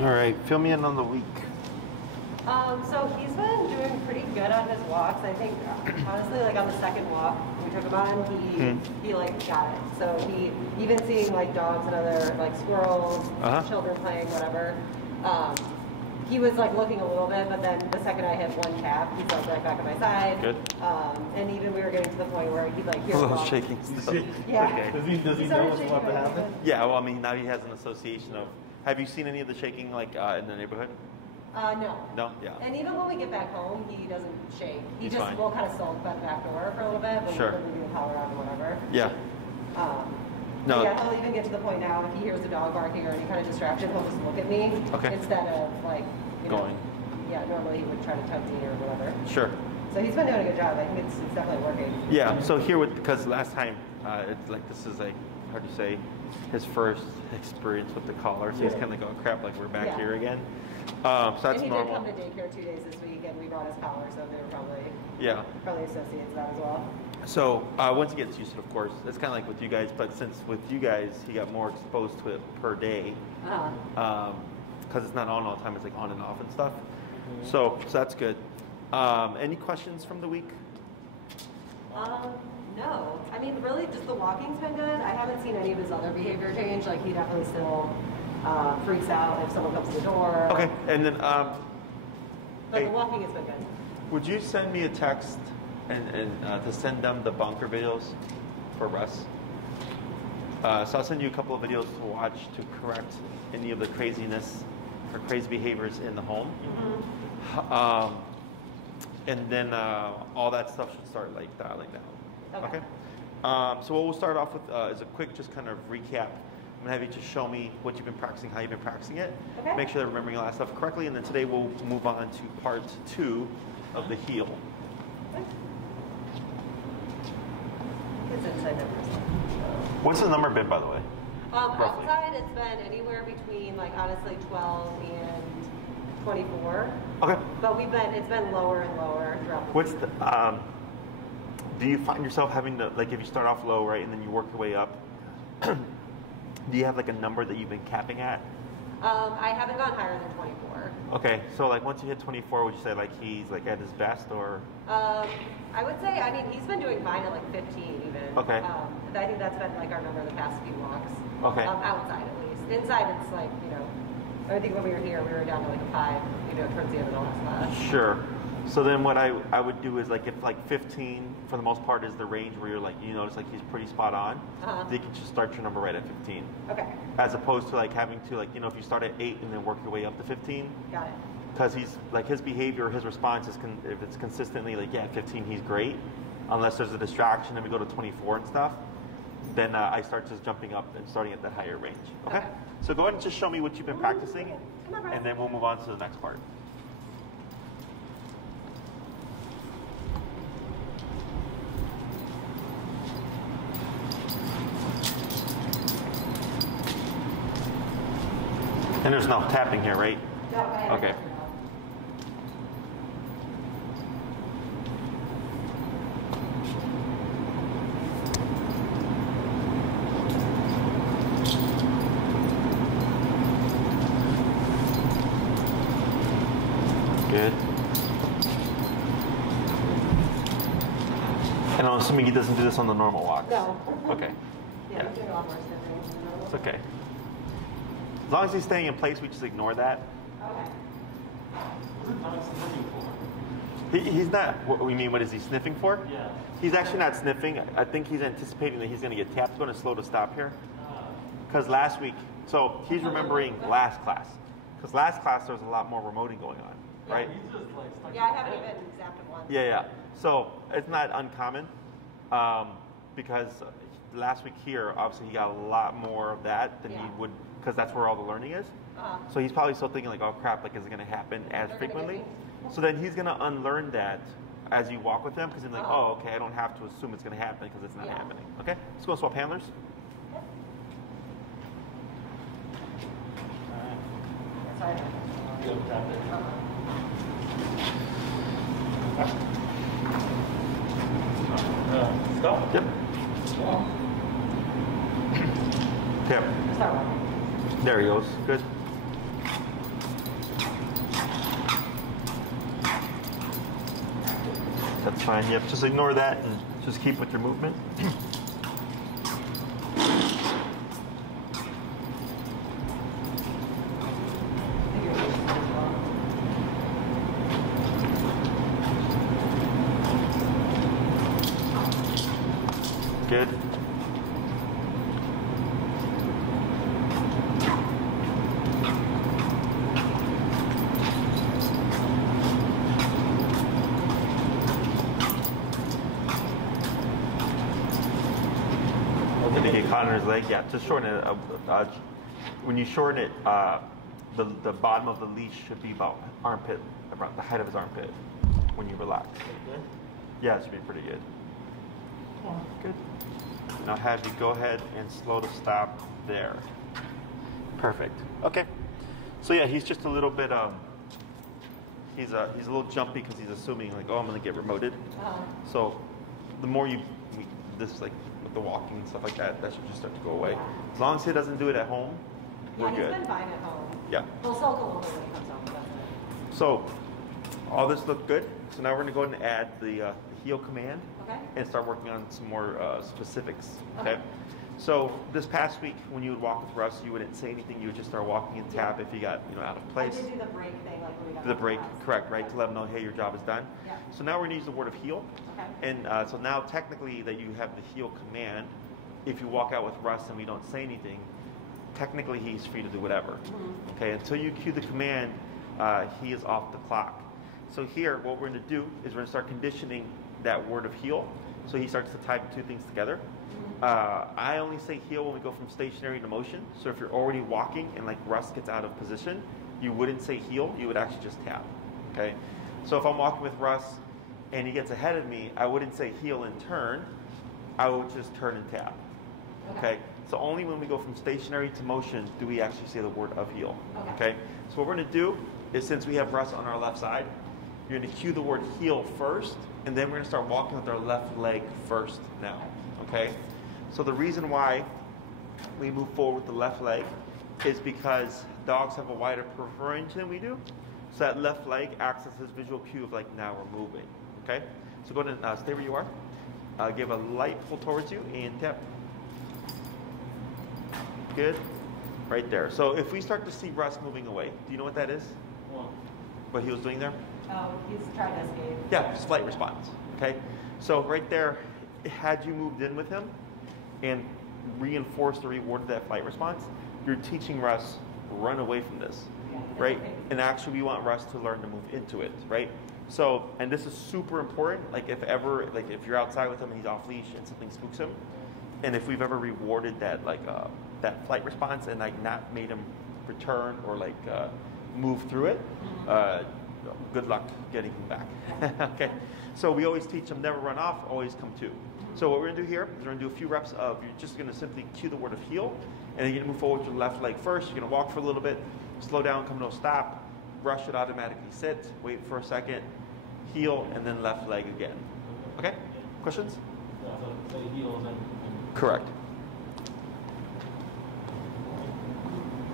All right, fill me in on the week. So he's been doing pretty good on his walks. I think, honestly, like on the second walk we took him on, he like got it. So he, even seeing like dogs and other like squirrels, children playing, whatever, he was like looking a little bit, but then the second I hit one tap, he's like right back at my side. Good. And even we were getting to the point where he'd like hear a little shaking still. Yeah. Okay. Does he know what's about to happen? Yeah, well, I mean, now he has an association of, have you seen any of the shaking like in the neighborhood? No. No? Yeah. And even when we get back home, he doesn't shake. He He's just fine. will kind of sulk by the back door for a little bit, but Sure. we'll do a collar on or whatever. Yeah. No. Yeah, he'll even get to the point now if he hears a dog barking or any kind of distraction, he'll just look at me instead of like going. Yeah, normally he would try to tug me or whatever. Sure. So he's been doing a good job. I think it's definitely working. Yeah. So here, because last time, it's like this is like, how do you say, his first experience with the collar. So he's kind of like, oh crap, like we're back here again. So that's normal. And he did come to daycare 2 days this week, and we brought his collar, so they were probably associates that as well. So once he gets used to it, of course, it's kind of like with you guys, but since with you guys, he got more exposed to it per day, because it's not on all the time, it's like on and off and stuff. So that's good. Any questions from the week? No. I mean, really, just the walking's been good. I haven't seen any of his other behavior change. Like, he definitely still freaks out if someone comes to the door. Okay, and then... but the walking has been good. Would you send me a text and to send them the bunker videos for Russ? So I'll send you a couple of videos to watch to correct any of the craziness or crazy behaviors in the home. And then all that stuff should start like dialing down. Okay. So what we'll start off with is a quick just kind of recap. I'm gonna have you just show me what you've been practicing, how you've been practicing it. Okay. Make sure that I'm remembering all that stuff correctly, and then today we'll move on to part 2 of the heel. It's inside numbers. What's the number been, by the way? Outside, it's been anywhere between, like, honestly, 12 and 24. Okay. But it's been lower and lower throughout the What's the, do you find yourself having to, like, if you start off low, right, and then you work your way up, do you have, like, a number that you've been capping at? I haven't gone higher than 24. Okay, so, like, once you hit 24, would you say, like, he's, like, at his best, or? I would say, I mean, he's been doing fine at, like, 15 even. Okay. I think that's been, like, our number the past few walks. Okay. Outside, at least. Inside, it's, like, you know, I think when we were here, we were down to, like, a 5, you know, towards the end of the last class. Sure. So then what I would do is, like, if, like, 15, for the most part, is the range where you're, like, you notice, like, he's pretty spot on, then you can just start your number right at 15. Okay. As opposed to, like, having to, like, you know, if you start at 8 and then work your way up to 15. Got it. Because he's, like, his behavior, his response is, if it's consistently, like, yeah, 15, he's great. Unless there's a distraction and we go to 24 and stuff, then I start just jumping up and starting at that higher range. Okay? So go ahead and just show me what you've been practicing, and then we'll move on to the next part. And there's no tapping here, right? No, okay. Good. And I'm assuming he doesn't do this on the normal walks? No. Okay. Yeah, he's doing a lot more sniffing. It's okay. As long as he's staying in place, we just ignore that. Okay. He's not, what we mean, what is he sniffing for? Yeah. He's actually not sniffing. I think he's anticipating that he's going to get tapped. He's going to slow to stop here. Because last week, so he's remembering last class. Because last class there was a lot more remoting going on, right? He's just like stuck. Yeah, I haven't even zapped him once. Yeah. So it's not uncommon because last week here, obviously he got a lot more of that than he would, because that's where all the learning is. So he's probably still thinking like, oh crap, like is it going to happen as frequently? So then he's going to unlearn that as you walk with him, because he's like, oh, okay, I don't have to assume it's going to happen because it's not happening. Okay, let's go swap handlers. Sorry. Stop. Yep. Tip. Start walking. There he goes. Good. That's fine. Yep. Just ignore that and just keep with your movement. Good. Did he get caught on his leg? Yeah, just shorten it. When you shorten it, the bottom of the leash should be about armpit, about the height of his armpit when you relax. Good. Yeah, it should be pretty good. Oh, good. Now have you go ahead and slow to stop there. Perfect. Okay. So yeah, he's just a little bit he's a little jumpy because he's assuming like, oh, I'm gonna get remoted. So the more this like with the walking and stuff like that, that should just start to go away. As long as he doesn't do it at home, we're good. He's been fine at home. Yeah. He'll sulk a little bit when he comes home, but that's it. So all this looked good. So now we're gonna go ahead and add the heel command. Okay. And start working on some more specifics. Okay. So this past week, when you would walk with Russ, you wouldn't say anything. You would just start walking and tap if you got out of place. I did do the break thing like when we got The break, correct, right? To let them know, hey, your job is done. Yeah. So now we're gonna use the word of heel. Okay. And so now technically that you have the heel command, if you walk out with Russ and we don't say anything, technically he's free to do whatever. Mm-hmm. Okay. Until you cue the command, he is off the clock. So here, what we're gonna do is we're gonna start conditioning that word of heel. So he starts to type two things together. I only say heel when we go from stationary to motion. So if you're already walking and like Russ gets out of position, you wouldn't say heel, you would actually just tap. Okay. So if I'm walking with Russ and he gets ahead of me, I wouldn't say heel and turn. I would just turn and tap. Okay. So only when we go from stationary to motion do we actually say the word of heel. Okay. So what we're going to do is, since we have Russ on our left side, you're going to cue the word heel first, and then we're going to start walking with our left leg first now. Okay. So the reason why we move forward with the left leg is because dogs have a wider peripheral range than we do. So that left leg acts as this visual cue of like, now we're moving. Okay. So go ahead and stay where you are. Give a light pull towards you and tap. Good. Right there. So if we start to see Russ moving away, do you know what that is? What he was doing there? Oh, he's trying to escape. Yeah, just flight response. Okay. So right there, had you moved in with him and reinforced the reward of that flight response, you're teaching Russ run away from this, right? Okay. And actually, we want Russ to learn to move into it, right? So, and this is super important. Like if ever, like if you're outside with him and he's off leash and something spooks him, and if we've ever rewarded that like that flight response and like not made him return or like move through it, good luck getting him back. Okay. So we always teach them never run off, always come to. So what we're going to do here is we're going to do a few reps of, you're just going to simply cue the word of heel, and then you're going to move forward to the left leg first. You're going to walk for a little bit, slow down, come to a stop, brush should automatically sit, wait for a second, heel, and then left leg again. Okay? Questions? Yeah, so heel and then... Correct.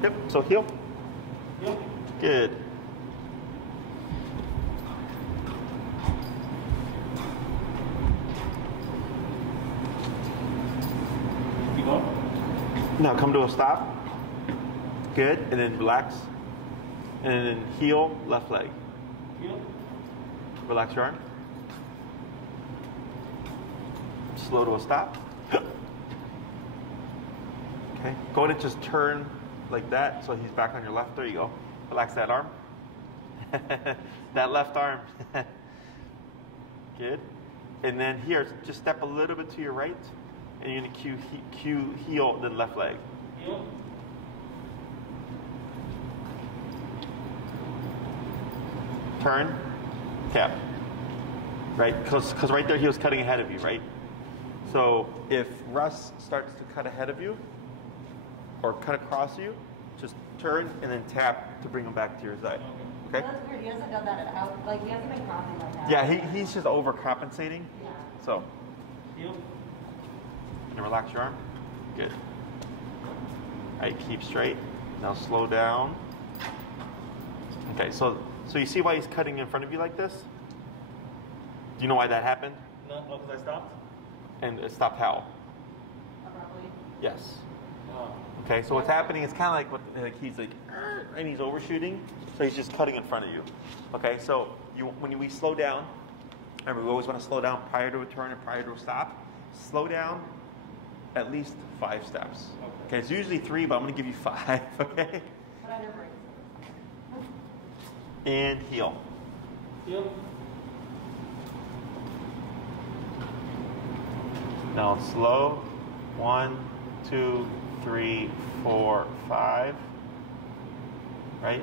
Yep, so heel. Yep. Good. Now come to a stop. Good. And then relax. And then heel, left leg. Heel. Relax your arm. Slow to a stop. Okay. Go ahead and just turn like that so he's back on your left. There you go. Relax that arm. That left arm. Good. And then here, just step a little bit to your right. And you're going to cue heel, then left leg. Heel. Turn, tap. Right? Because right there he was cutting ahead of you, right? So if Russ starts to cut ahead of you or cut across you, just turn and then tap to bring him back to your side. Okay? Well, that's weird. He hasn't done that out. Like, he hasn't been crossing like that. Yeah, he's just overcompensating. Yeah. So. Heel. And relax your arm. Good. All right, keep straight. Now slow down. Okay, so you see why he's cutting in front of you like this? Do you know why that happened? No, oh, because I stopped? And it stopped how? Abruptly. Yes. Oh. Okay, so what's happening is kind of like he's like, and he's overshooting, so he's just cutting in front of you. Okay, so when we slow down, remember we always want to slow down prior to a turn and prior to a stop. Slow down at least 5 steps. Okay, it's usually 3, but I'm going to give you 5. Okay. But I never break. And heel. Heel. Now slow. 1, 2, 3, 4, 5. Right?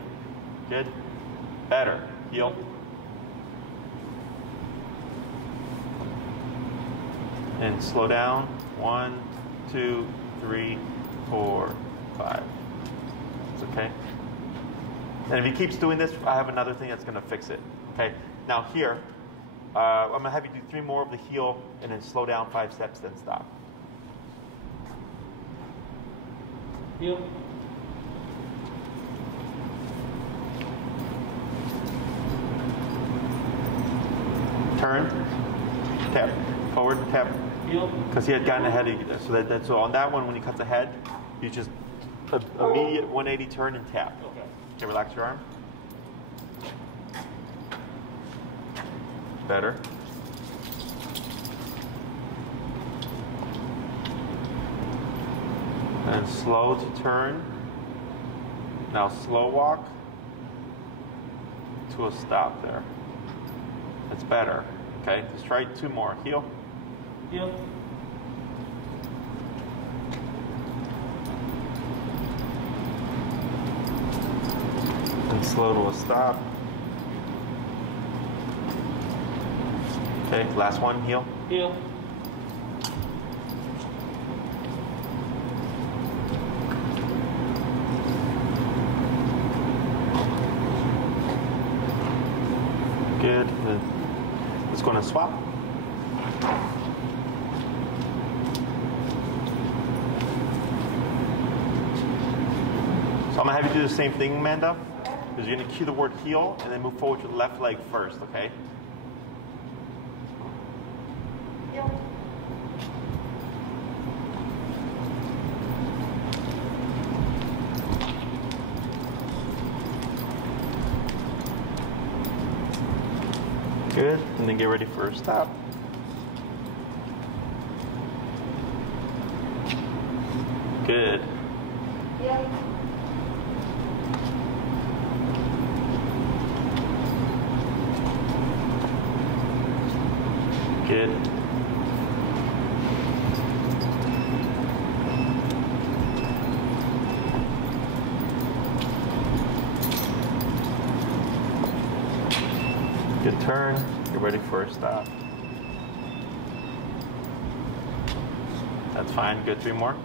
Good. Better. Heel. And slow down. 1, 2, 3, 4, 5. It's okay. And if he keeps doing this, I have another thing that's going to fix it. Okay. Now here, I'm going to have you do 3 more of the heel and then slow down 5 steps, then stop. Heel. Turn. Tap. Forward. Tap. Heel. Because he had gotten ahead of you there. So on that one, when he cuts ahead, you just immediate 180 turn and tap. Okay, relax your arm. Better. And slow to turn. Now slow walk to a stop there. That's better. Okay, let's try 2 more. Heel. Heel. And slow to a stop. Okay, last one, heel. Heel. Good. Let's go and swap. So I'm going to have you do the same thing, Amanda. Because you're going to cue the word heel and then move forward to the left leg first, okay? Yep. Good. And then get ready for a stop. Good. Yep. Good. Good turn. Get ready for a stop. That's fine. Good. 3 more.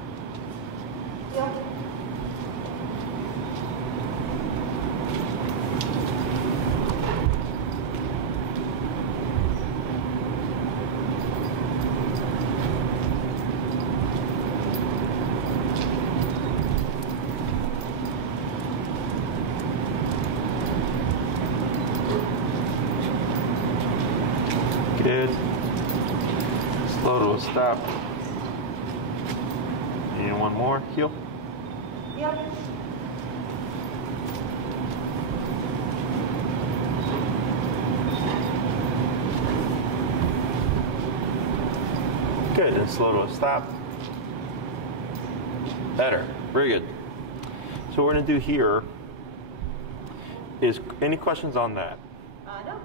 Yep. Good. Slow to a stop. And 1 more. Heel. Yep. Good. And slow to a stop. Better. Very good. So what we're going to do here is, any questions on that? No.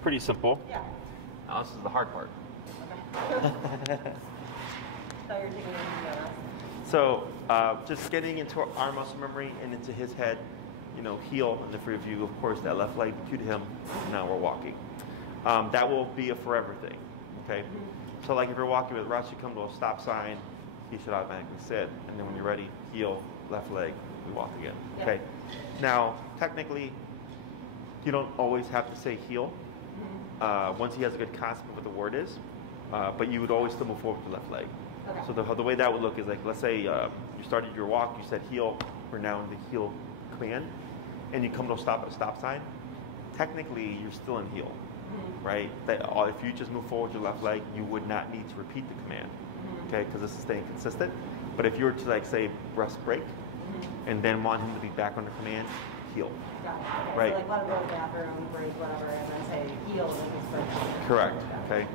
Pretty simple. Yeah. Now this is the hard part. Okay. Thought you were taking it easy on us. So just getting into our arm muscle memory and into his head, heel in the free view, of course, that left leg cue to him, and now we're walking. That will be a forever thing, okay? So like if you're walking with Russ, you come to a stop sign, he should automatically sit, and then when you're ready, heel, left leg, we walk again, okay? Now, technically, you don't always have to say heel. Once he has a good concept of what the word is, but you would always still move forward with the left leg. Okay. So the way that would look is like, let's say you started your walk, you said heel, we're now in the heel command, and you come to a stop at a stop sign. Technically, you're still in heel, right? If you just move forward with your left leg, you would not need to repeat the command, okay? Because this is staying consistent. But if you were to like say Russ break, and then want him to be back under command, heel. Got it. Okay. Right. So like let him go to the bathroom, break, whatever, and then say heel and his first. Correct. Okay.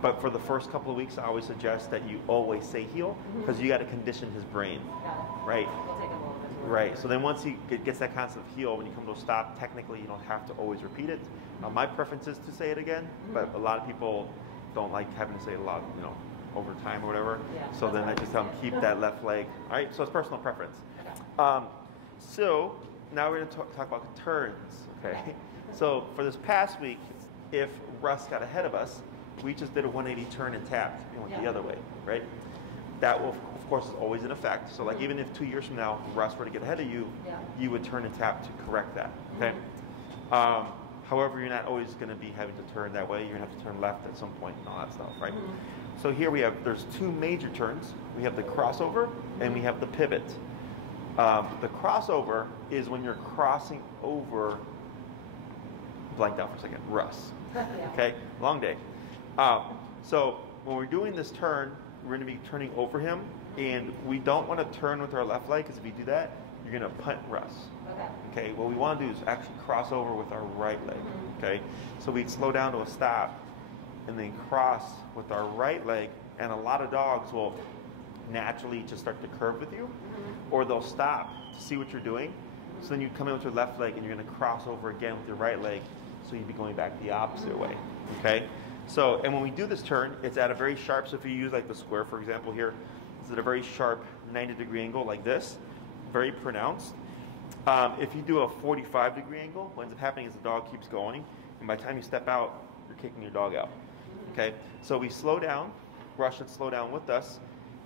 But for the first couple of weeks, I always suggest that you always say heel because you got to condition his brain. Got it. Right. We'll take him a little bit to work. Right. So then once he gets that concept of heel, when you come to a stop, technically you don't have to always repeat it. My preference is to say it again, but a lot of people don't like having to say it a lot, over time or whatever. Yeah, so then I just tell them keep that left leg. All right. So it's personal preference. Okay. So now we're going to talk about turns. Okay. So for this past week, if Russ got ahead of us, we just did a 180 turn and tapped and went the other way, right? That will, of course, is always in effect. So like even if 2 years from now, Russ were to get ahead of you, you would turn and tap to correct that, okay? However, you're not always going to be having to turn that way. You're going to have to turn left at some point and all that stuff, right? So here there's two major turns. We have the crossover and we have the pivot. The crossover is when you're crossing over, blanked out for a second, Russ, okay? Long day. So when we're doing this turn, we're going to be turning over him, and we don't want to turn with our left leg, because if you do that, you're going to punt Russ. Okay. What we want to do is actually cross over with our right leg. Okay. So we slow down to a stop, and then cross with our right leg, and a lot of dogs will naturally just start to curve with you, or they'll stop to see what you're doing. So then you come in with your left leg, and you're going to cross over again with your right leg, so you'd be going back the opposite way. Okay. So, and when we do this turn, it's at a very sharp, so if you use like the square, for example, here, it's at a very sharp 90-degree angle like this, very pronounced. If you do a 45-degree angle, what ends up happening is the dog keeps going, and by the time you step out, you're kicking your dog out. Okay? So we slow down, Russ should slow down with us,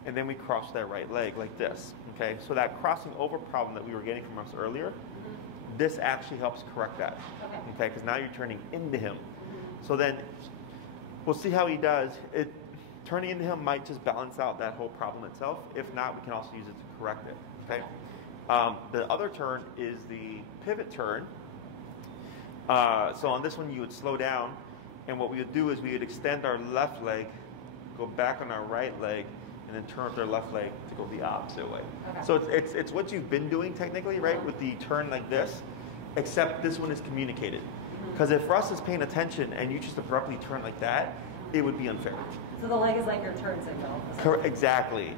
and then we cross that right leg like this. Okay? So that crossing over problem that we were getting from us earlier, this actually helps correct that. Okay? Because now you're turning into him. So then, we'll see how he does. Turning into him might just balance out that whole problem itself. If not, we can also use it to correct it. Okay. The other turn is the pivot turn. So on this one, you would slow down, and what we would do is we would extend our left leg, go back on our right leg, and then turn with our left leg to go the opposite way. So it's what you've been doing technically, right, with the turn like this, except this one is communicated. Because if Russ is paying attention and you just abruptly turn like that, it would be unfair. So the leg is like your turn signal. Exactly.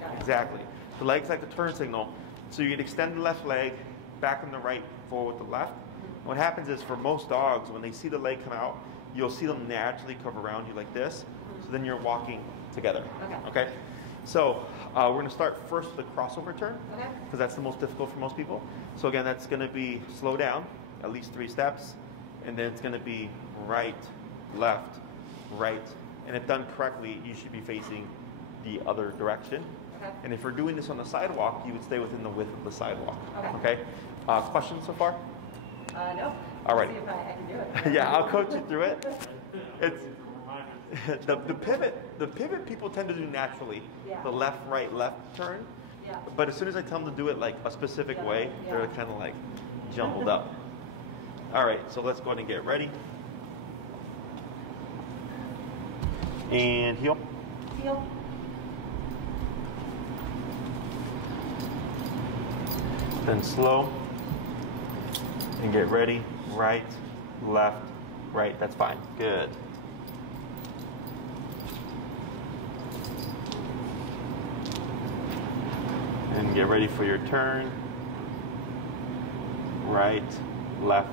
The leg's like the turn signal. So you'd extend the left leg, back on the right, forward with the left. And what happens is for most dogs, when they see the leg come out, you'll see them naturally come around you like this. So then you're walking together. Okay? So we're going to start first with the crossover turn, because that's the most difficult for most people. So again, that's going to be slow down, at least 3 steps. And then it's going to be right, left, right. And if done correctly, you should be facing the other direction. And if we're doing this on the sidewalk, you would stay within the width of the sidewalk. Okay? Questions so far? No. All right. See if I can do it. Yeah, I'll coach you through it. It's the pivot people tend to do naturally. The left, right, left turn. But as soon as I tell them to do it like a specific way, they're kind of like jumbled up. All right, so let's go ahead and get ready. And heel. Heel. Then slow. And get ready. Right, left, right. That's fine. Good. And get ready for your turn. Right, left,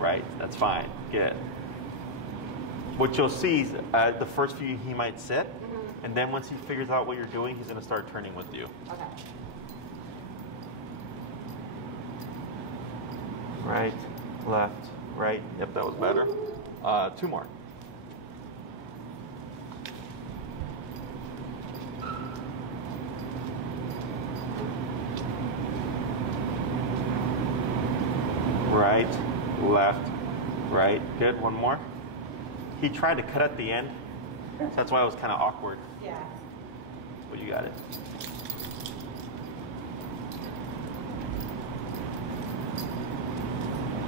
right. That's fine. Good. What you'll see is the first few he might sit, and then once he figures out what you're doing, he's going to start turning with you. Right, left, right. Yep, that was better. 2 more. Right, left, right. Good. 1 more. He tried to cut at the end, So that's why it was kind of awkward. Yeah. But you got it.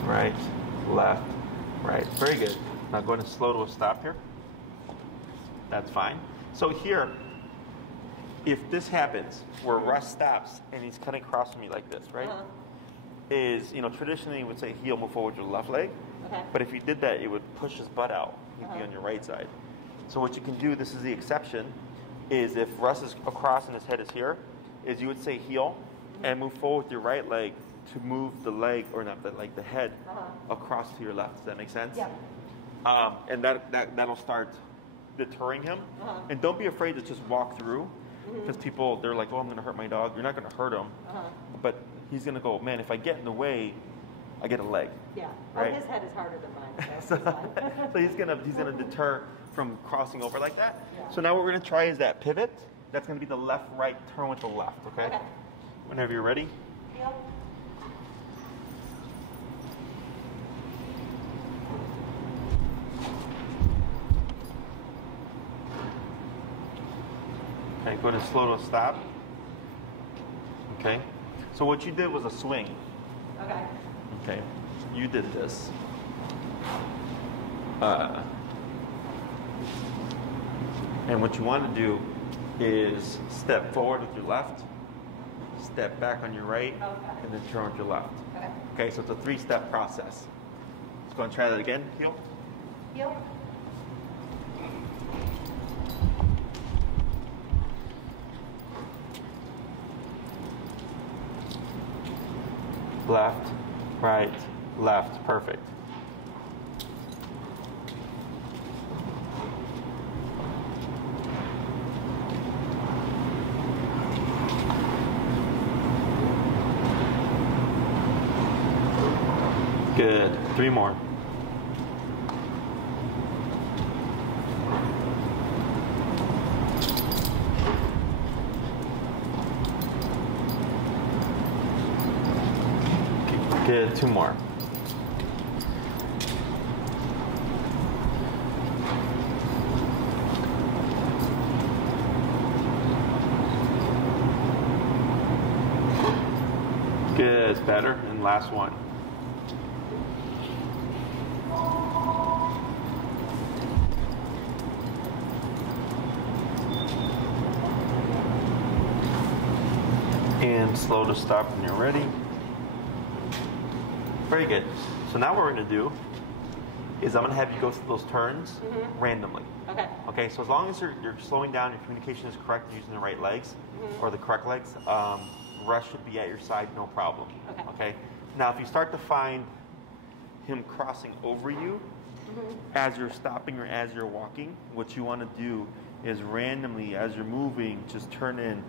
Right, left, right. Very good. Now go ahead and slow to a stop here. That's fine. So here, if this happens, where Russ stops and he's cutting across from me like this, right? Is, you know, traditionally you would say heel, move forward with your left leg. Okay. But if you did that, it would push his butt out. He'd be on your right side. So what you can do, this is the exception, is if Russ is across and his head is here, is you would say heel and move forward with your right leg to move the leg, or not the leg, the head across to your left. Does that make sense? Yeah. And that'll start deterring him. And don't be afraid to just walk through, because people, they're like, oh, I'm going to hurt my dog. You're not going to hurt him. But he's going to go, man, if I get in the way, I get a leg. Yeah. Right? Oh, his head is harder than mine. So, So he's gonna deter from crossing over like that. Yeah. So now what we're gonna try is that pivot. That's gonna be the left-right turn with the left. Okay. Okay. Whenever you're ready. Yep. Okay. Go ahead and slow to a stop. Okay. So what you did was a swing. Okay. Okay. You did this. And what you want to do is step forward with your left, step back on your right, and then turn with your left. Okay. Okay, so it's a 3-step process. Let's go and try that again. Heel. Heel. Left, right, left. Perfect. Good. 3 more. Good. 2 more. Good. It's better. And last one. And slow to stop when you're ready. Very good. So now what we're going to do is I'm going to have you go through those turns randomly. Okay. Okay, so as long as you're slowing down, your communication is correct, using the right legs or the correct legs, Russ should be at your side, no problem. Okay. Now if you start to find him crossing over you as you're stopping or as you're walking, what you want to do is randomly, as you're moving, just turn in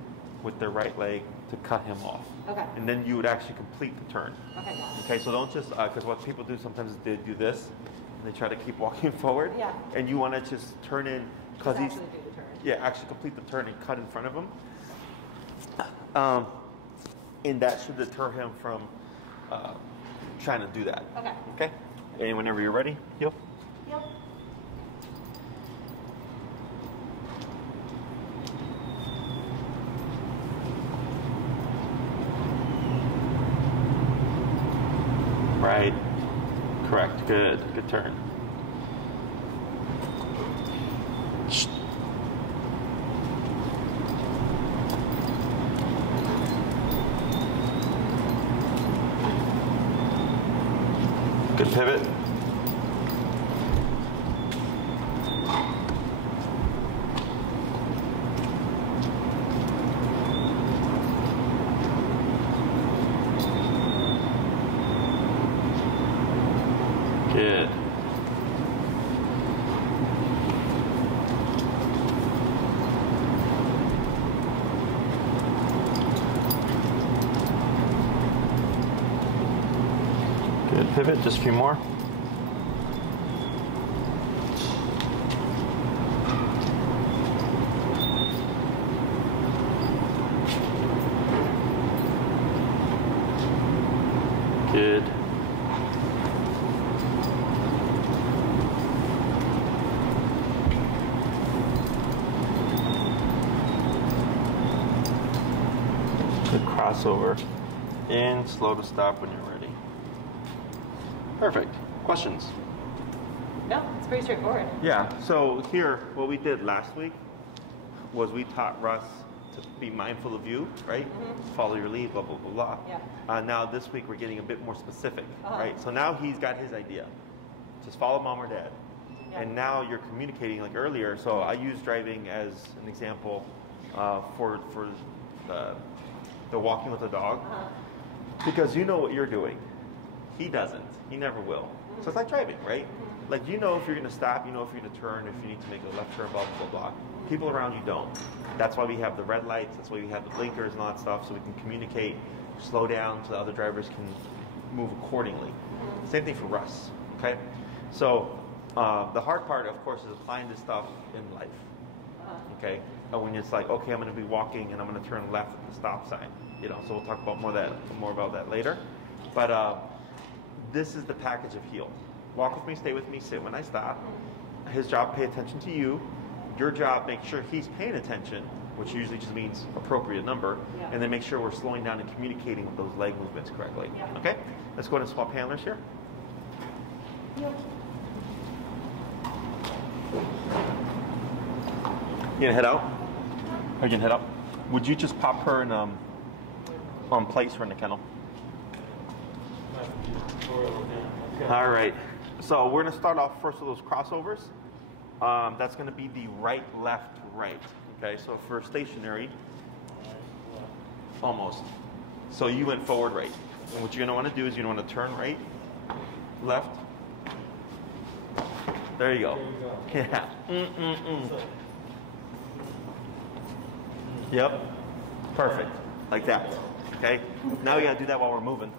with the right leg to cut him off. Okay. And then you would actually complete the turn. Okay, got it. Okay, so don't just, because what people do sometimes is they do this, and they try to keep walking forward. Yeah. And you want to just turn in, because he's, Actually do the turn. yeah, actually complete the turn and cut in front of him. And that should deter him from trying to do that. Okay. Okay? And whenever you're ready, heel. Yep. Right. Correct. Good. Good turn. Good pivot. Good. Good pivot, just a few more. Good. Good crossover. In, slow to stop when you're ready. Perfect. Questions? No, it's pretty straightforward. Yeah, so here, what we did last week was we taught Russ to be mindful of you, right? Follow your lead, blah, blah, blah, blah. Yeah. Now this week we're getting a bit more specific, right? So now he's got his idea. Just follow mom or dad. Yeah. And now you're communicating like earlier. So I use driving as an example for the walking with a dog. Because you know what you're doing. He doesn't. He never will. So it's like driving, right? Like you know if you're going to stop, you know if you're going to turn, if you need to make a left turn, blah, blah, blah, blah. People around you don't. That's why we have the red lights. That's why we have the blinkers and all that stuff so we can communicate, slow down so the other drivers can move accordingly. Same thing for Russ, okay? So the hard part, of course, is applying this stuff in life, okay? When it's like, okay, I'm going to be walking and I'm going to turn left at the stop sign, you know, so we'll talk about more about that later. But this is the package of heal. Walk with me, stay with me, sit when I stop. His job, pay attention to you. Your job, make sure he's paying attention, which usually just means appropriate number, and then make sure we're slowing down and communicating with those leg movements correctly. Okay? Let's go ahead and swap handlers here. You gonna head out? Are you gonna head up? Would you just pop her in on place or in the kennel? All right. So we're gonna start off first with those crossovers. That's gonna be the right, left, right. Okay. So for stationary, almost. So you went forward right. And what you're gonna want to do is you're gonna want to turn right, left. There you go. Yeah. Yep. Perfect. Like that. Okay. Now we gotta do that while we're moving.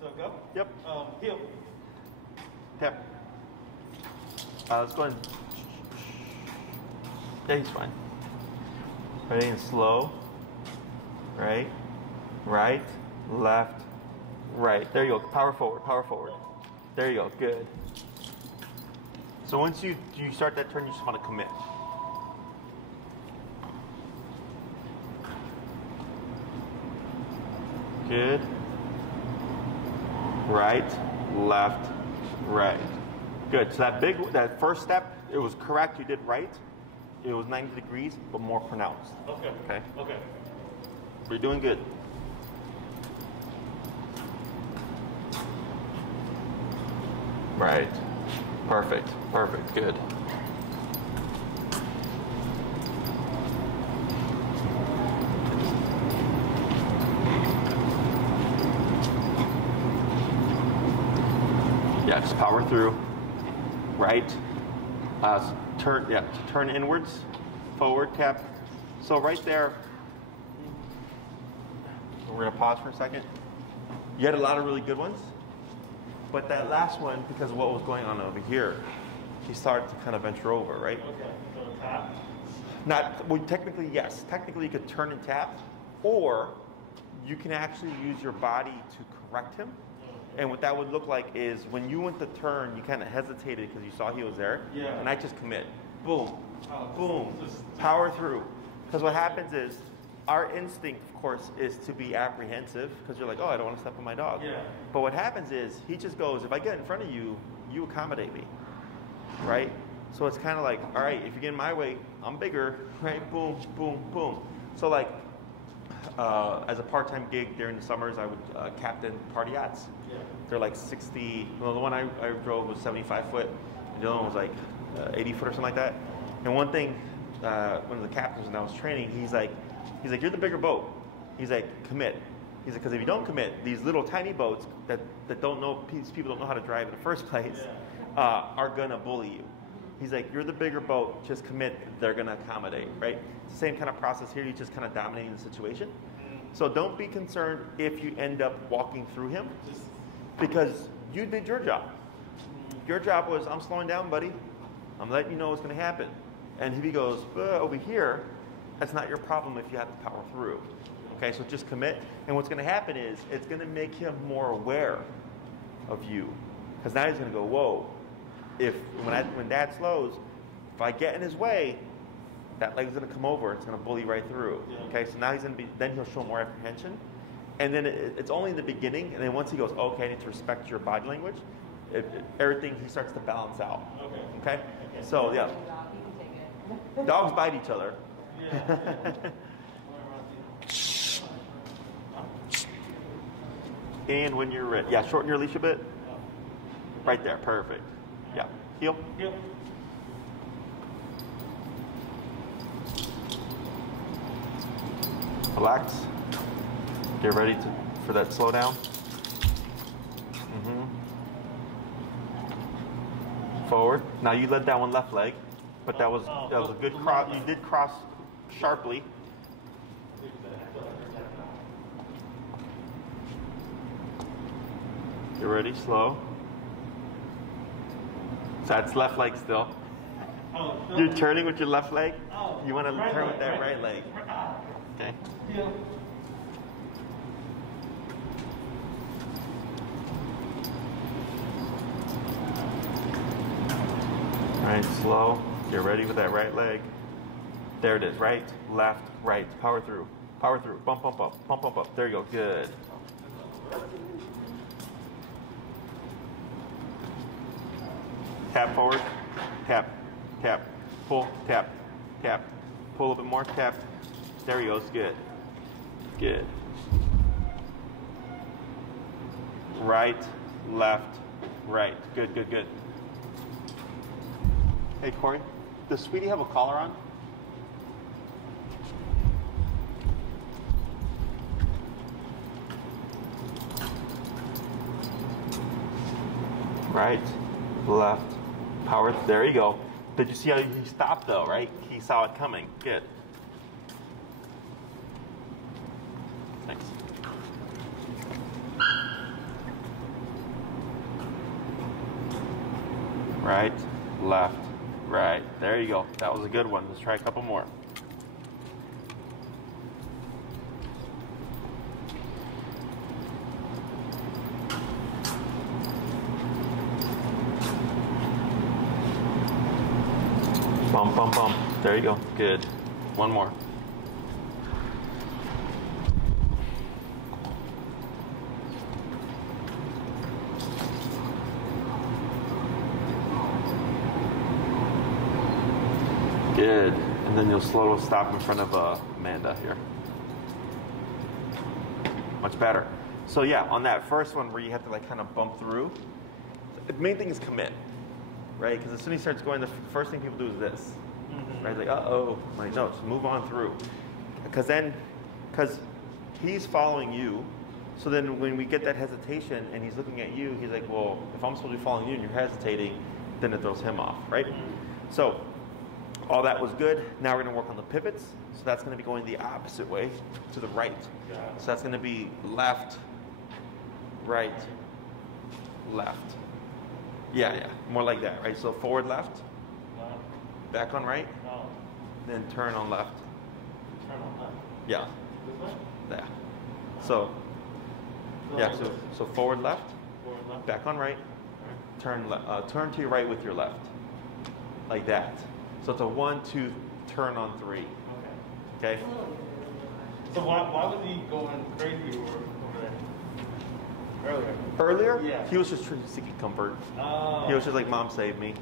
So go? Yep. Heel. Tap. Let's go ahead. Yeah, he's fine. Ready and slow. Right. Right. Left. Right. There you go. Power forward. Power forward. There you go. Good. So once you start that turn, you just want to commit. Good. Right, left, right. Good. So that first step, it was correct. You did right. It was 90 degrees, but more pronounced. Okay. Okay. Okay. You're doing good. Right. Perfect. Perfect. Good. Yeah, just power through. Right. Turn inwards. Forward, tap. So right there, we're going to pause for a second. You had a lot of really good ones. But that last one, because of what was going on over here, he started to kind of venture over, right? Okay. So tap. Technically, yes. Technically, you could turn and tap. Or you can actually use your body to correct him. And what that would look like is when you went to turn, you kind of hesitated because you saw he was there. Yeah. And I just commit. Boom. Boom. Power through. Because what happens is, our instinct, of course, is to be apprehensive because you're like, oh, I don't want to step on my dog. Yeah. But what happens is, he just goes, if I get in front of you, you accommodate me. Right? So it's kind of like, all right, if you get in my way, I'm bigger. Right? Boom, boom, boom. So like, as a part-time gig during the summers, I would captain party yachts. Yeah. They're like 60, well, the one I drove was 75 foot, and the other one was like 80 foot or something like that. And one thing, one of the captains when I was training, he's like, you're the bigger boat. He's like, commit. He's like, because if you don't commit, these little tiny boats that don't know, these people don't know how to drive in the first place, are gonna bully you. He's like, you're the bigger boat, just commit, they're gonna accommodate, right? It's the same kind of process here, you're just kind of dominating the situation. So don't be concerned if you end up walking through him, because you did your job. Your job was, I'm slowing down, buddy. I'm letting you know what's gonna happen. And if he goes, over here, that's not your problem if you have to power through. Okay, so just commit. And what's gonna happen is, it's gonna make him more aware of you. Because now he's gonna go, whoa, when dad slows, if I get in his way, that leg's gonna come over. It's gonna bully right through. Yeah. Okay, so now then he'll show more apprehension, and then it's only in the beginning, and then once he goes, okay, I need to respect your body language, everything he starts to balance out. Okay. So yeah, dogs bite each other. And when you're ready, yeah, shorten your leash a bit. Right there, perfect. Yeah, heel. Heel. Relax. Get ready for that slow down. Forward. Now you led that one left leg, but that was a good cross. You did cross sharply. Get ready, slow. So that's left leg still. You're turning with your left leg. You want to turn with that right leg. Okay. All right, slow. Get ready with that right leg. There it is. Right, left, right. Power through. Power through. Bump, bump up. Bump, bump up. There you go. Good. Tap forward. Tap. Tap. Pull. Tap. Tap. Pull a little bit more. Tap. There he goes. Good. Good. Right, left, right. Good, good, good. Hey, Corey, does Sweetie have a collar on? Right, left, power. There you go. Did you see how he stopped though, right? He saw it coming. Good. Thanks. Right, left, right. There you go. That was a good one. Let's try a couple more. Bump, bump, bump. There you go. Good. One more. Good. And then you'll slow stop in front of Amanda here. Much better. So yeah, on that first one where you have to like kind of bump through, the main thing is commit, right? Because as soon as he starts going, the first thing people do is this, right? Like, uh-oh, like, no, just move on through. Because he's following you, so then when we get that hesitation and he's looking at you, he's like, well, if I'm supposed to be following you and you're hesitating, then it throws him off, right? So all that was good. Now we're going to work on the pivots. So that's going to be going the opposite way, to the right. So that's going to be left, right, left. Yeah, yeah, more like that, right? So forward left, back on right, then turn on left. Turn on left. Yeah. This way? Yeah. So, yeah, so forward left, Forward left. back on right, turn to your right with your left. Like that. So it's a 1, 2, turn on 3. Okay? So why was he going crazy over there? Earlier? Yeah. He was just seeking comfort. Oh. He was just like, Mom saved me.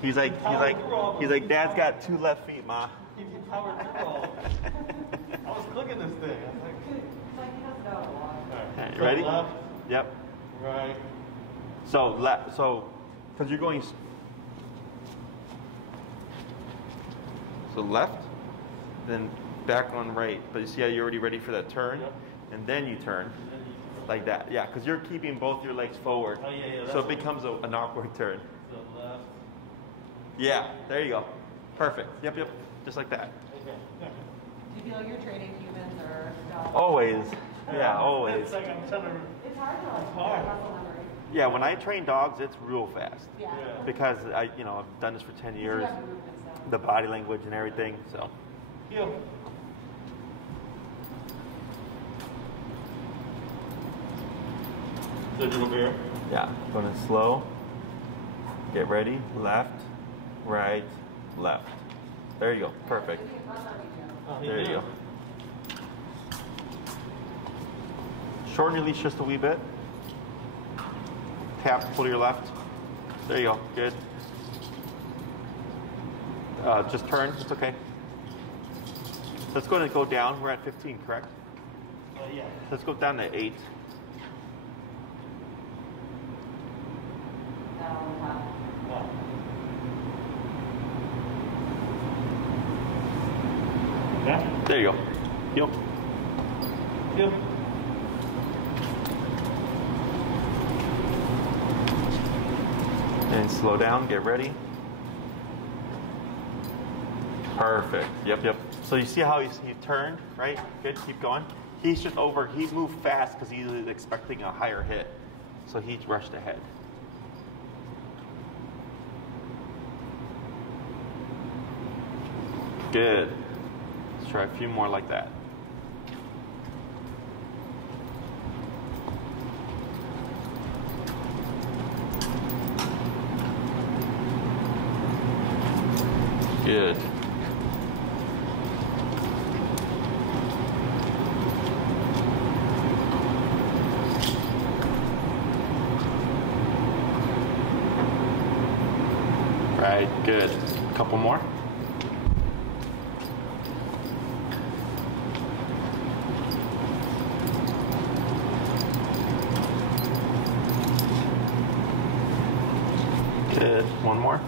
He's like, Dad's got 2 left feet, Ma. He powered through all. I was clicking this thing. I was like, It's like he doesn't know a lot. Okay, so ready? Left, Yep. right. So because you're going, so left, then back on right. But you see how you're already ready for that turn? Yep. And then you turn. Like that, yeah, because you're keeping both your legs forward. Oh, yeah, so it becomes an awkward turn. So left. Yeah, there you go. Perfect. Yep, yep. Just like that. Okay. Yeah. Do you feel like you're training humans or dogs? Always. Yeah, always. It's like I'm trying to. It's hard to like hard. muscle memory. Yeah, when I train dogs, it's real fast. Yeah. Because I've done this for 10 years. You have movement stuff. The body language and everything, so. Heel. So do over here. Yeah, going in slow. Get ready. Left, right, left. There you go. Perfect. There you go. Shorten your leash just a wee bit. Tap, pull to your left. There you go. Good. Just turn. It's okay. Let's go and go down. We're at 15, correct? Yeah. Let's go down to 8. Yeah. There you go. Heel. Heel. And slow down. Get ready. Perfect. Yep. So you see how he turned, right? Good. Keep going. He's just over. He moved fast because he was expecting a higher hit. So he rushed ahead. Good. Let's try a few more like that. Good. Right, good. Couple more. Good. One more.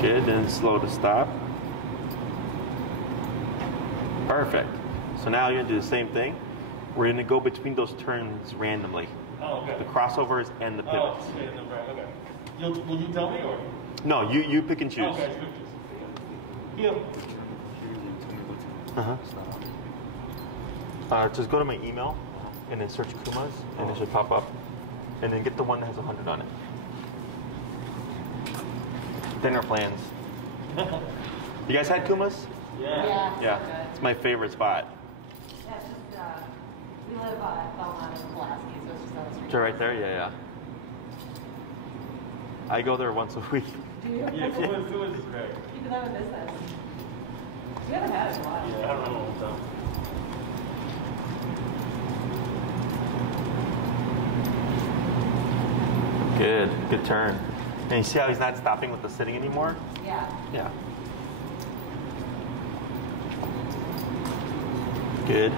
Good, and slow to stop. Perfect. So now you're gonna do the same thing. We're gonna go between those turns randomly. Oh, okay. The crossovers and the pivots. Oh, okay. Will you tell me or? No, you pick and choose. Okay, heel. Just go to my email and then search Kumas and it should pop up. And then get the one that has 100 on it. Dinner plans. You guys had Kumas? Yeah. Yeah. It's my favorite spot. Yeah, it's just, we live at Belmont and Pulaski, so it's just on the street. Is it right there? Yeah. I go there once a week. Do you? Yeah, Kumas is great. Keep that in business. We haven't had it in a while. Yeah, I don't know what time. Good turn. And you see how he's not stopping with the sitting anymore? Yeah. Yeah. Good.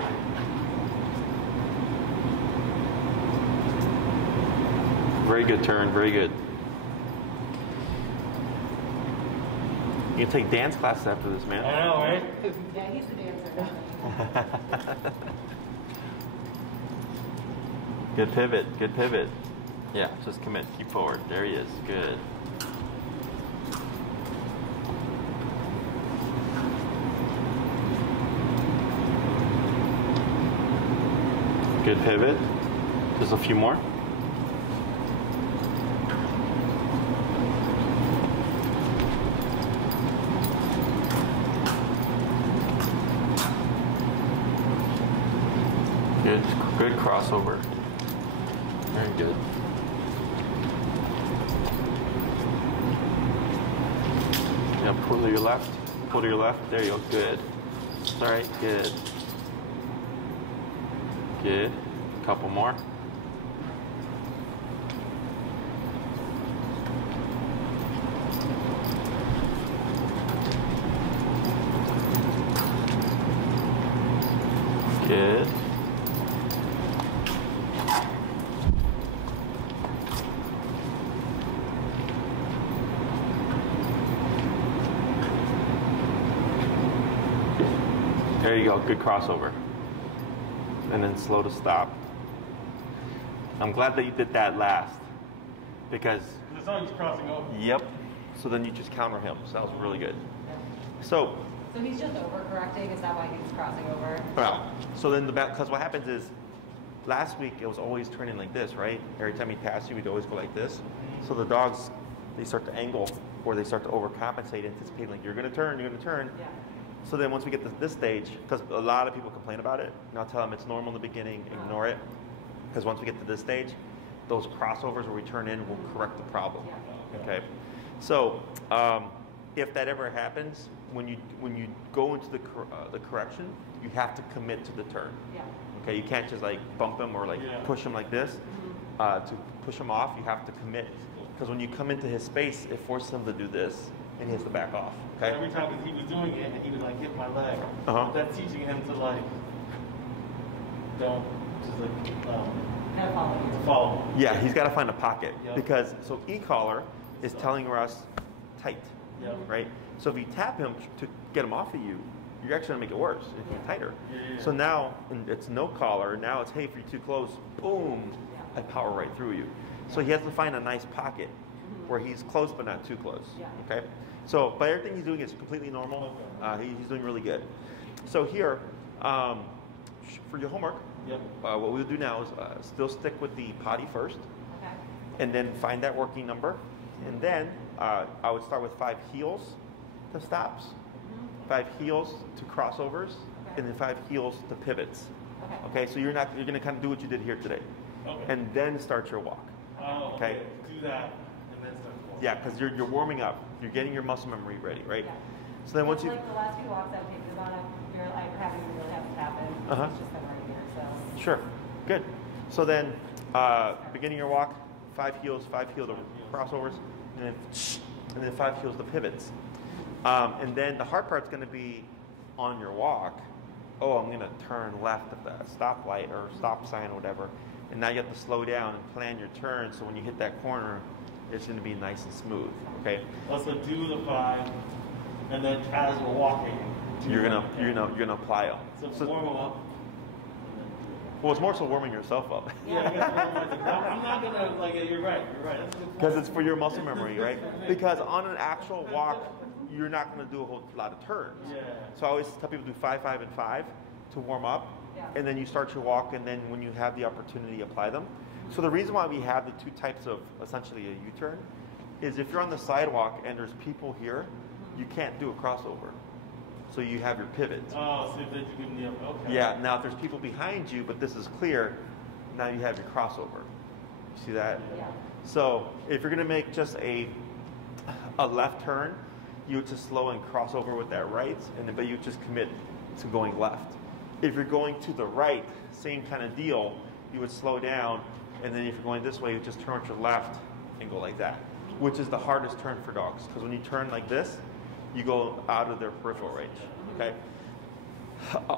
Very good turn, very good. You can take dance classes after this, man. I know, right? Yeah, he's the dancer. Good pivot. Yeah, just commit, keep forward. There he is, good. Good pivot. Just a few more. Good crossover. Very good. Now pull to your left. Pull to your left. There you go. Good. All right. Good. Good. Couple more. Good. There you go, good crossover. And then slow to stop. I'm glad that you did that last because It's not just crossing over. yep. So then you just counter him. So that was really good. So he's just overcorrecting? Is that why he's crossing over? well, so then because what happens is last week it was always turning like this, right? Every time he passed you, we'd always go like this. So the dogs, they start to angle or they start to overcompensate, anticipating like you're gonna turn. Yeah. So then once we get to this stage, because a lot of people complain about it, and I'll tell them it's normal in the beginning, ignore it. Because once we get to this stage, those crossovers where we turn in will correct the problem. Okay. So if that ever happens, when you go into the correction, you have to commit to the turn. Okay, you can't just like bump them or like push them like this. To push him off, you have to commit. Because when you come into his space, it forces him to do this, and he has to back off. Okay. Every time he was doing it, and he would like hit my leg. That's teaching him to like don't just like follow. Yeah, he's got to find a pocket because so e-collar is telling Russ tight, right? So if you tap him to get him off of you, you're actually gonna make it worse if you're tighter. So now it's no collar. Now it's hey, if you're too close, boom, I power right through you. So he has to find a nice pocket where he's close but not too close. Okay. So but everything he's doing is completely normal. He's doing really good. So here, for your homework, what we'll do now is still stick with the potty first, and then find that working number, and then I would start with 5 heels to stops, 5 heels to crossovers, and then 5 heels to pivots. Okay, so you're gonna kind of do what you did here today, and then start your walk. Okay. Do that and then start walking. Yeah, because you're warming up, you're getting your muscle memory ready, right? So then once you like the last few walks I've taken about it, you're like having to really have to tap in. It's just right here, so. Sure, good. So then, beginning your walk, 5 heels to crossovers, and then 5 heels to pivots. And then the hard part's going to be on your walk. Oh, I'm going to turn left at the stoplight or stop sign or whatever. And now you have to slow down and plan your turn. So when you hit that corner, it's going to be nice and smooth. Okay. Also do the 5, and then as we're walking, you're gonna apply them. So warm them up. Well, it's more so warming yourself up. Yeah, I guess I'm not gonna like. You're right. Because it's for your muscle memory, right? Because on an actual walk, you're not going to do a whole lot of turns. So I always tell people do 5, 5, and 5 to warm up, and then you start your walk, and then when you have the opportunity, apply them. So the reason why we have the 2 types of essentially a U-turn is if you're on the sidewalk and there's people here, you can't do a crossover. So you have your pivot. Oh, so that you give me okay. Yeah, now if there's people behind you, but this is clear, now you have your crossover. You see that? So if you're going to make just a left turn, you would just slow and cross over with that right, but you just commit to going left. If you're going to the right, same kind of deal, you would slow down, and then if you're going this way, you just turn to your left and go like that, which is the hardest turn for dogs, because when you turn like this, you go out of their peripheral range, okay?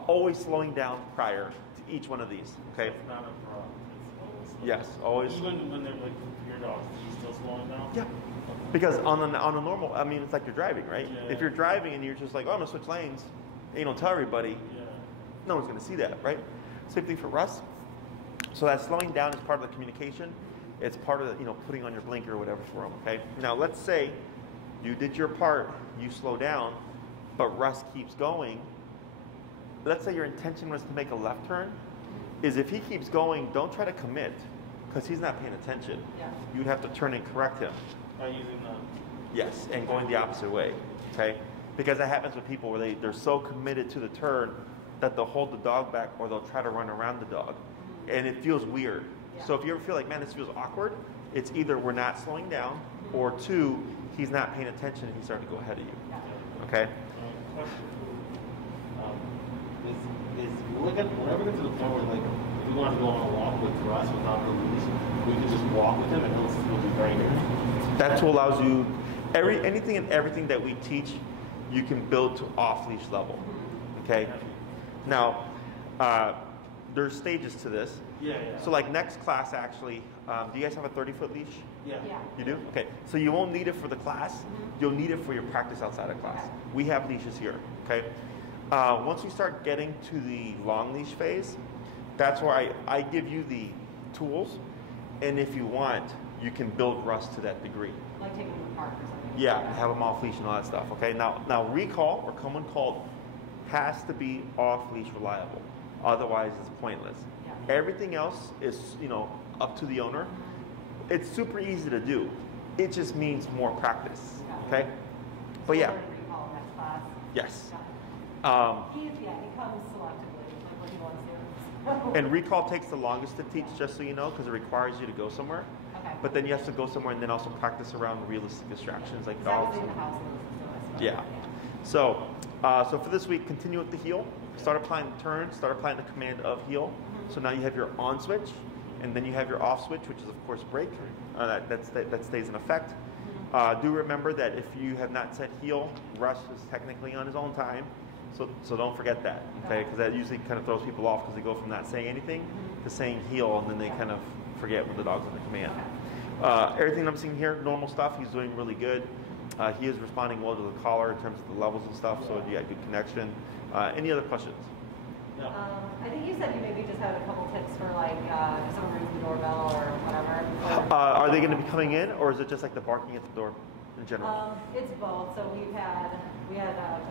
Always slowing down prior to each one of these, okay? It's not a problem. It's always yes, always. Even when they're like your dogs, are you still slowing down? Yeah. Because on a normal, I mean, it's like you're driving, right? Yeah. If you're driving and you're just like, oh, I'm gonna switch lanes, and you don't tell everybody, no one's gonna see that, right? Same thing for Russ. So that slowing down is part of the communication. It's part of the, putting on your blinker or whatever for him, okay? Now let's say you did your part, you slow down, but Russ keeps going. Let's say your intention was to make a left turn, is if he keeps going, don't try to commit, because he's not paying attention. You'd have to turn and correct him. By using the... Yes, and going the opposite way, okay? Because that happens with people where they're so committed to the turn that they'll hold the dog back or they'll try to run around the dog. And it feels weird. So if you ever feel like, man, this feels awkward, it's either we're not slowing down, or 2, he's not paying attention and he's starting to go ahead of you. Okay? Question. Whenever we get to the point where, like, if we want to go on a walk with Russ without the leash, we can just walk with him and he'll be right here. That's what allows you, anything and everything that we teach, you can build to off-leash level. Okay? Now, there's stages to this. So like next class actually, do you guys have a 30-foot leash? Yeah. You do? Okay. So you won't need it for the class. You'll need it for your practice outside of class. We have leashes here. Okay. Once you start getting to the long leash phase, that's where I give you the tools, and if you want, you can build Russ to that degree. Like taking them apart or something. Yeah, have them off leash and all that stuff. Okay. Now recall or come when called has to be off leash reliable. Otherwise, it's pointless. Everything else is, up to the owner. It's super easy to do. It just means more practice. Okay. But yeah. Yes. He comes selectively, like when he wants to. And recall takes the longest to teach, just so you know, because it requires you to go somewhere. Okay. But then you have to go somewhere and then also practice around realistic distractions like dogs. Yeah. So, so for this week, continue with the heel. Start applying the turn. Start applying the command of heel. So now you have your on switch, and then you have your off switch, which is of course break. That stays in effect. Do remember that if you have not set heel, Russ is technically on his own time. So don't forget that, okay? Because that usually kind of throws people off because they go from not saying anything to saying heel, and then they kind of forget what the dog's under command. Everything I'm seeing here, normal stuff. He's doing really good. He is responding well to the collar in terms of the levels and stuff, so you got good connection. Any other questions? No. I think you said you maybe just had a couple tips for like if someone rings the doorbell or whatever. Are they going to be coming in, or is it just like the barking at the door in general? It's both. So we had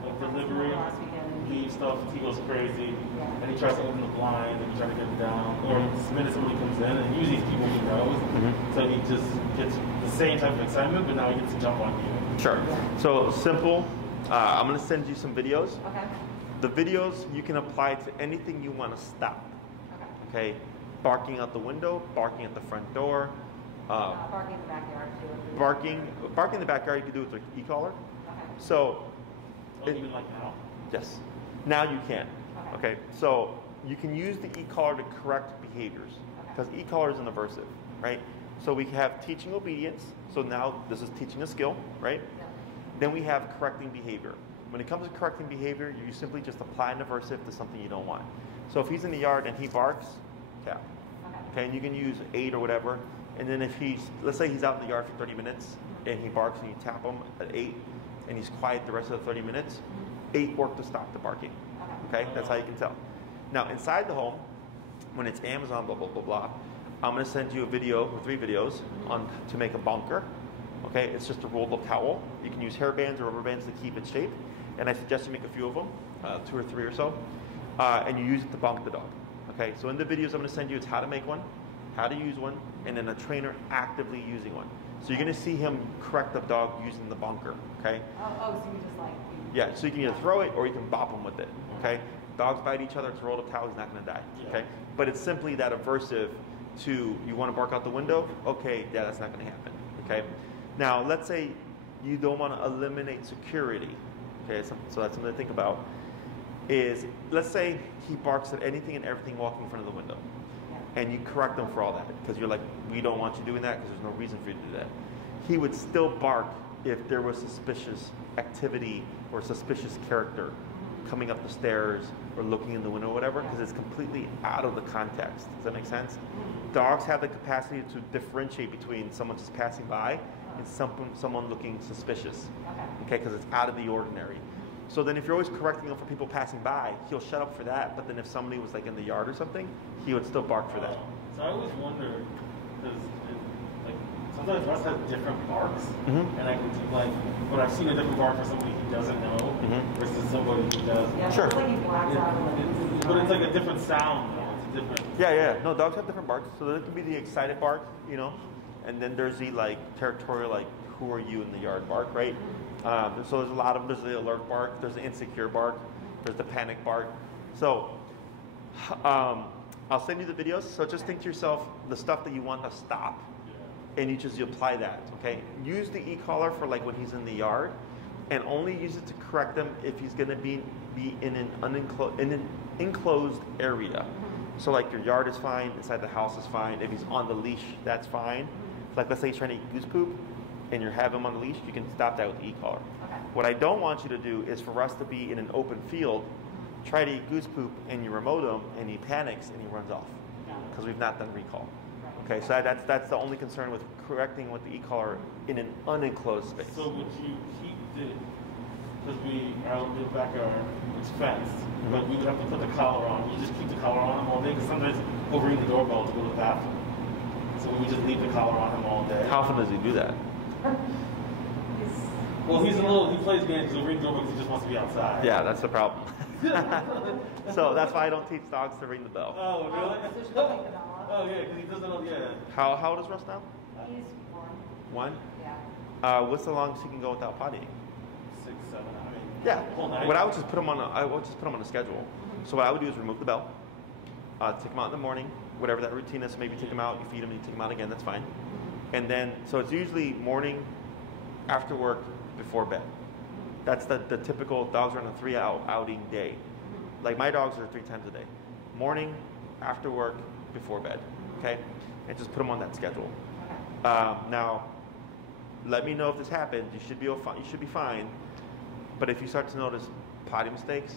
like delivery, last weekend. leave stuff, he goes crazy, and he tries to open the blind, and he tries to get it down, or the minute somebody comes in, and usually it's people he knows, so he just gets the same type of excitement, but now he gets to jump on you. Sure. So simple. I'm going to send you some videos. Okay. The videos you can apply to anything you want to stop. Okay. Barking out the window, barking at the front door. Barking in the backyard too. Barking in the backyard, you can do it with an e-collar. Okay. So. Even like now? Yes. Now you can. Okay. So you can use the e-collar to correct behaviors because e-collar is an aversive, right? So we have teaching obedience. So now this is teaching a skill, right? Yeah. Then we have correcting behavior. When it comes to correcting behavior, you simply just apply an aversive to something you don't want. So if he's in the yard and he barks, tap. Okay, and you can use 8 or whatever. And then if let's say he's out in the yard for 30 minutes and he barks and you tap him at 8 and he's quiet the rest of the 30 minutes, 8 work to stop the barking. Okay, that's how you can tell. Now inside the home, when it's Amazon, blah, blah, blah, blah, I'm going to send you a video or 3 videos on to make a bunker. Okay, it's just a rolled up towel. You can use hair bands or rubber bands to keep it shape. And I suggest you make a few of them, 2 or 3 or so, and you use it to bunk the dog. Okay, so in the videos I'm going to send you, it's how to make one, how to use one, and then a trainer actively using one. So you're going to see him correct the dog using the bunker. Okay. So you just like. Yeah, so you can either throw it or you can bop him with it. Okay. Dogs bite each other. It's a rolled up towel. He's not going to die. Okay. But it's simply that aversive to you want to bark out the window. Okay, yeah, that's not going to happen. Okay. Now let's say you don't want to eliminate security. Okay, so that's something to think about. Is let's say he barks at anything and everything walking in front of the window, and you correct him for all that because you're like, we don't want you doing that because there's no reason for you to do that. He would still bark if there was suspicious activity or suspicious character coming up the stairs or looking in the window or whatever, because it's completely out of the context. Does that make sense? Dogs have the capacity to differentiate between someone just passing by and someone looking suspicious, okay, because it's out of the ordinary. So then if you're always correcting him for people passing by, he'll shut up for that, but then if somebody was like in the yard or something, he would still bark for that. So I always wonder, because like sometimes Russ has different barks, and I can like, but I've seen a different bark for somebody he doesn't know versus somebody who does. Yeah, sure. Like he blacks out. But it's like a different sound, though. It's a different. Yeah. No, dogs have different barks. So there could be the excited bark, you know, and then there's the like territorial, like who are you in the yard bark, right? So there's a lot of there's the alert bark, there's the insecure bark, there's the panic bark. So I'll send you the videos. So just think to yourself the stuff that you want to stop, and you apply that. Okay. Use the e-collar for like when he's in the yard, and only use it to correct him if he's going to be in an enclosed area. So like your yard is fine, inside the house is fine. If he's on the leash, that's fine. Like let's say he's trying to eat goose poop, and you have him on the leash, you can stop that with the e-collar. Okay. What I don't want you to do is for Russ to be in an open field, try to eat goose poop, and you remote him, and he panics, and he runs off. Because we've not done recall. Okay, so that's the only concern with correcting with the e-collar in an unenclosed space. So would you keep because we are out in the backyard, it's fenced, but we would have to put the collar on. You just keep the collar on him all day, because sometimes he'll ring the doorbell to go to the bathroom. So we just leave the collar on him all day. How often does he do that? Well, he plays games, so ring doorbell because he just wants to be outside. Yeah, that's the problem. So that's why I don't teach dogs to ring the bell. Oh, really? Oh, yeah, because he doesn't, yeah. How old is Russ now? He's 1. 1? Yeah. What's the longest he can go without pottying? 6, 7, I mean, Yeah. Whole night? What I would just put them on a schedule. So what I would do is remove the bell, take them out in the morning, whatever that routine is. Maybe take them out, you feed them, you take them out again. That's fine. And then so it's usually morning, after work, before bed. That's the typical dogs are on a 3-hour outing day. Like my dogs are 3 times a day. Morning, after work, before bed. Okay? And just put them on that schedule. Now, let me know if this happens. You should be fine. But if you start to notice potty mistakes,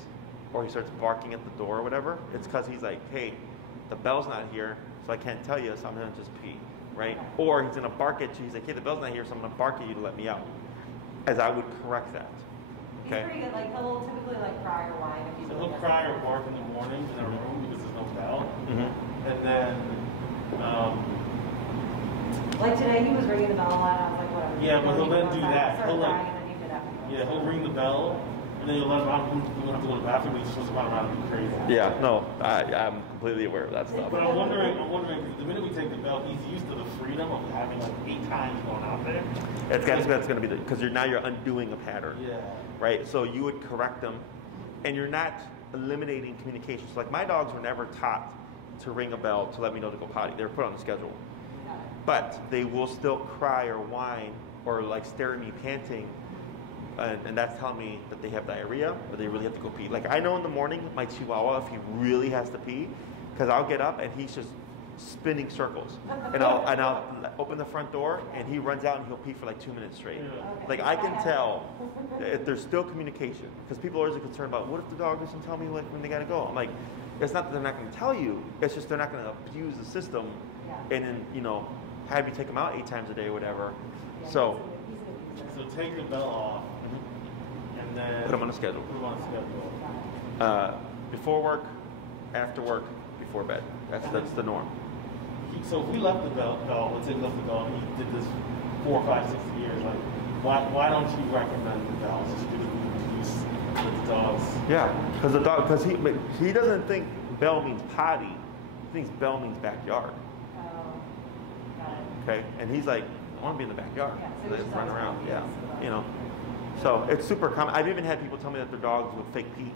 or he starts barking at the door or whatever, it's because he's like, hey, the bell's not here, so I can't tell you, so I'm gonna just pee, right? Or he's gonna bark at you. He's like, hey, the bell's not here, so I'm gonna bark at you to let me out. As I would correct that. Okay. He's pretty good. Like he'll typically like cry or whine if he's. So he'll cry or bark in the morning in our room because there's no bell, and then. Like today, he was ringing the bell a lot. And I was like, whatever. Yeah, but he'll then do that. He'll like. And then he did after. Yeah, he'll ring the bell, and then he'll let him out. He won't have to go to the bathroom. He's supposed to run around and be crazy. Yeah, no, I'm completely aware of that stuff. But I'm wondering, the minute we take the bell, he's used to the freedom of having like 8 times going out there. That's going to be because you're undoing a pattern. Yeah. Right. So you would correct them, and you're not eliminating communication. So like my dogs were never taught to ring a bell to let me know to go potty. They were put on the schedule. But they will still cry or whine or like stare at me panting, and that's telling me that they have diarrhea or they really have to go pee. Like I know in the morning, my Chihuahua, if he really has to pee, because I'll get up and he's just spinning circles, and I'll open the front door and he runs out and he'll pee for like 2 minutes straight. Like I can tell if there's still communication, because people are always concerned about what if the dog doesn't tell me when they gotta go. I'm like, it's not that they're not going to tell you, it's just they're not going to abuse the system, and then have you take them out 8 times a day or whatever. So take the bell off, and then put them on a schedule. Put them on a schedule. Before work, after work, before bed. That's the norm. So if we left the bell, let's say we left the bell, and he did this 4, 5, 6 years, like why don't you recommend the bell? Just because we use the dogs. Yeah, because he doesn't think bell means potty. He thinks bell means backyard. Okay, and he's like, I want to be in the backyard. Yeah, so run around. Yeah, So it's super common. I've even had people tell me that their dogs would fake pee.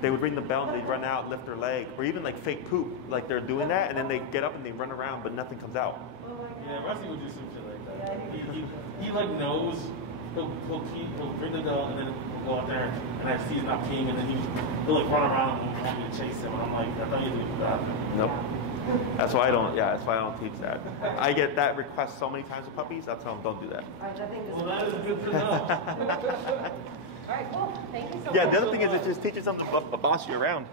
They would ring the bell and they'd run out, lift their leg, or even like fake poop. Like they're doing that, and then they get up and they run around, but nothing comes out. Yeah, Rusty would do some shit like that. He like knows he'll pee, he'll ring the bell, and then he'll go out there and I see he's not peeing, and then he'll like run around and want me to chase him, and I'm like, I thought you had to do that. Nope. That's why I don't teach that. I get that request so many times with puppies. I tell them don't do that. Well, that is good to know. All right, cool. Thank you so much. Yeah, the other thing is it just teaches them to boss you around.